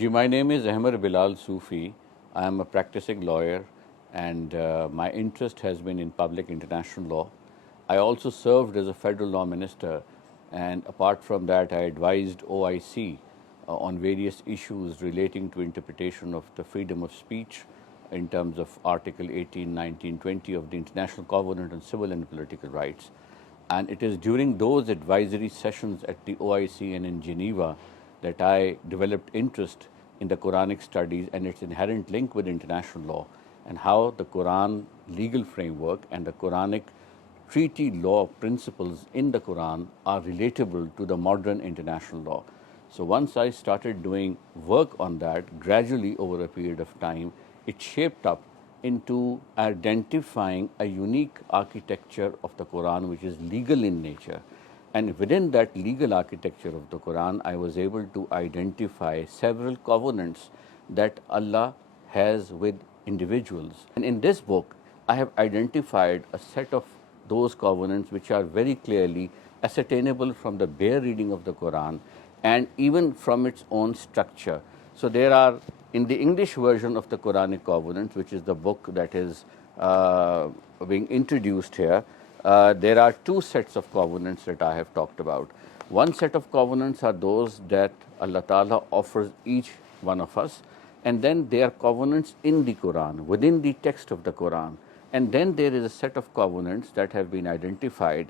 My name is Ahmer Bilal Soofi. I am a practicing lawyer and my interest has been in public international law. I also served as a federal law minister, and apart from that I advised OIC on various issues relating to interpretation of the freedom of speech in terms of Article 18, 19, 20 of the International Covenant on Civil and Political Rights. And it is during those advisory sessions at the OIC and in Geneva that I developed interest in the Quranic studies and its inherent link with international law, and how the Quran legal framework and the Quranic treaty law principles in the Quran are relatable to the modern international law. So once I started doing work on that, gradually over a period of time, it shaped up into identifying a unique architecture of the Quran which is legal in nature. And within that legal architecture of the Quran, I was able to identify several covenants that Allah has with individuals. And in this book, I have identified a set of those covenants which are very clearly ascertainable from the bare reading of the Quran and even from its own structure. So there are, in the English version of the Quranic covenants, which is the book that is being introduced here, there are two sets of covenants that I have talked about. One set of covenants are those that Allah Ta'ala offers each one of us, and then they are covenants in the Quran, within the text of the Quran. And then there is a set of covenants that have been identified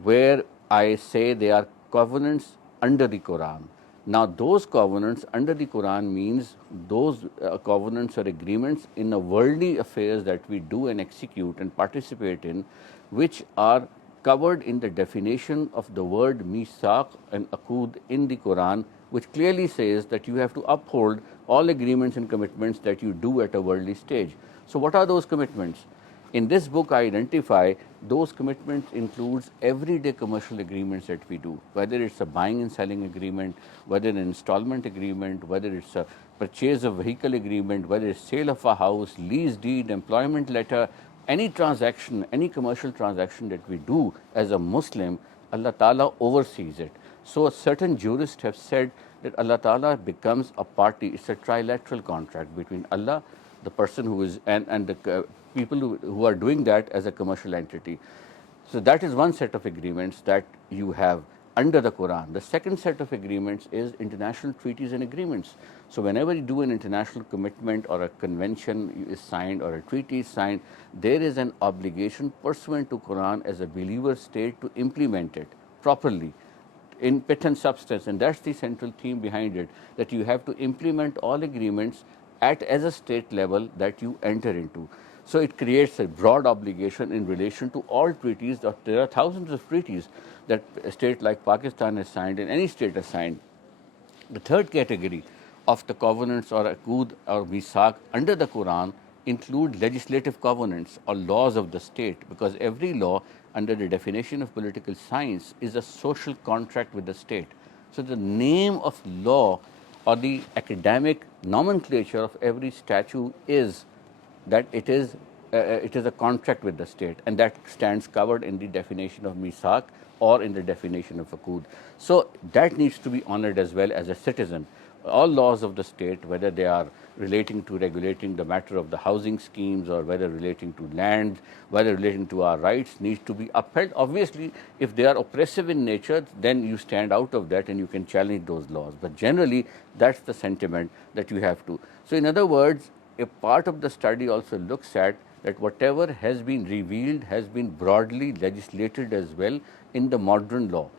where I say they are covenants under the Quran. Now those covenants under the Quran means those covenants or agreements in the worldly affairs that we do and execute and participate in, which are covered in the definition of the word misaq and aqud in the Quran, which clearly says that you have to uphold all agreements and commitments that you do at a worldly stage. So what are those commitments? In this book, I identify those commitments includes everyday commercial agreements that we do, whether it's a buying and selling agreement, whether an installment agreement, whether it's a purchase of vehicle agreement, whether it's sale of a house, lease deed, employment letter, any transaction, any commercial transaction that we do as a Muslim, Allah Ta'ala oversees it. So certain jurists have said that Allah Ta'ala becomes a party. It's a trilateral contract between Allah, the person who is, and the people who are doing that as a commercial entity. So that is one set of agreements that you have under the Quran. The second set of agreements is international treaties and agreements. So whenever you do an international commitment or a convention is signed or a treaty is signed, there is an obligation pursuant to Quran as a believer state to implement it properly in pith and substance. And that's the central theme behind it, that you have to implement all agreements as a state level that you enter into. So it creates a broad obligation in relation to all treaties. There are thousands of treaties that a state like Pakistan has signed and any state has signed. The third category of the covenants or aqud or misaq under the Quran include legislative covenants or laws of the state, because every law under the definition of political science is a social contract with the state. So the name of law or the academic nomenclature of every statute is that it is a contract with the state, and that stands covered in the definition of misaq or in the definition of aqud. So that needs to be honored as well as a citizen. All laws of the state, whether they are relating to regulating the matter of the housing schemes or whether relating to land, whether relating to our rights, needs to be upheld. Obviously, if they are oppressive in nature, then you stand out of that and you can challenge those laws. But generally, that's the sentiment that you have to. So in other words, a part of the study also looks at that whatever has been revealed has been broadly legislated as well in the modern law.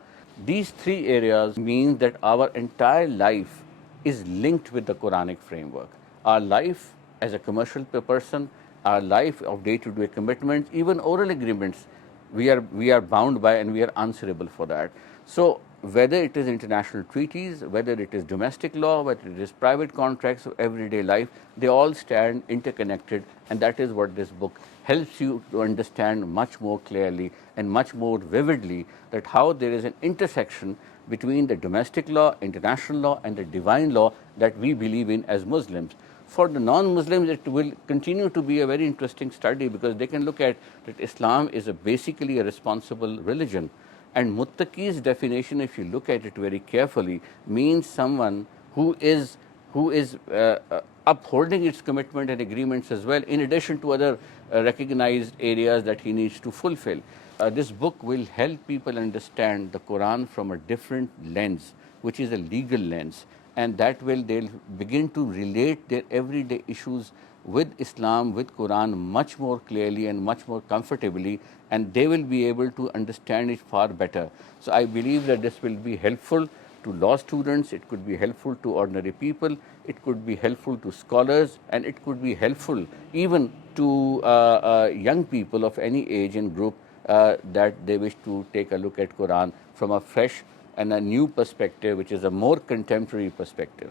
These three areas mean that our entire life is linked with the Quranic framework. Our life as a commercial person, our life of day-to-day commitments, even oral agreements, we are bound by and we are answerable for that. So whether it is international treaties, whether it is domestic law, whether it is private contracts of everyday life, they all stand interconnected, and that is what this book helps you to understand much more clearly and much more vividly, that how there is an intersection between the domestic law, international law, and the divine law that we believe in as Muslims. For the non-Muslims, it will continue to be a very interesting study, because they can look at that Islam is basically a responsible religion. And muttaqi's definition, if you look at it very carefully, means someone who is who is upholding its commitment and agreements as well, in addition to other recognized areas that he needs to fulfill. This book will help people understand the Quran from a different lens, which is a legal lens, and that will they'll begin to relate their everyday issues with Islam, with Quran much more clearly and much more comfortably, and they will be able to understand it far better. So I believe that this will be helpful to law students, it could be helpful to ordinary people, it could be helpful to scholars, and it could be helpful even to young people of any age and group that they wish to take a look at Quran from a fresh and a new perspective, which is a more contemporary perspective.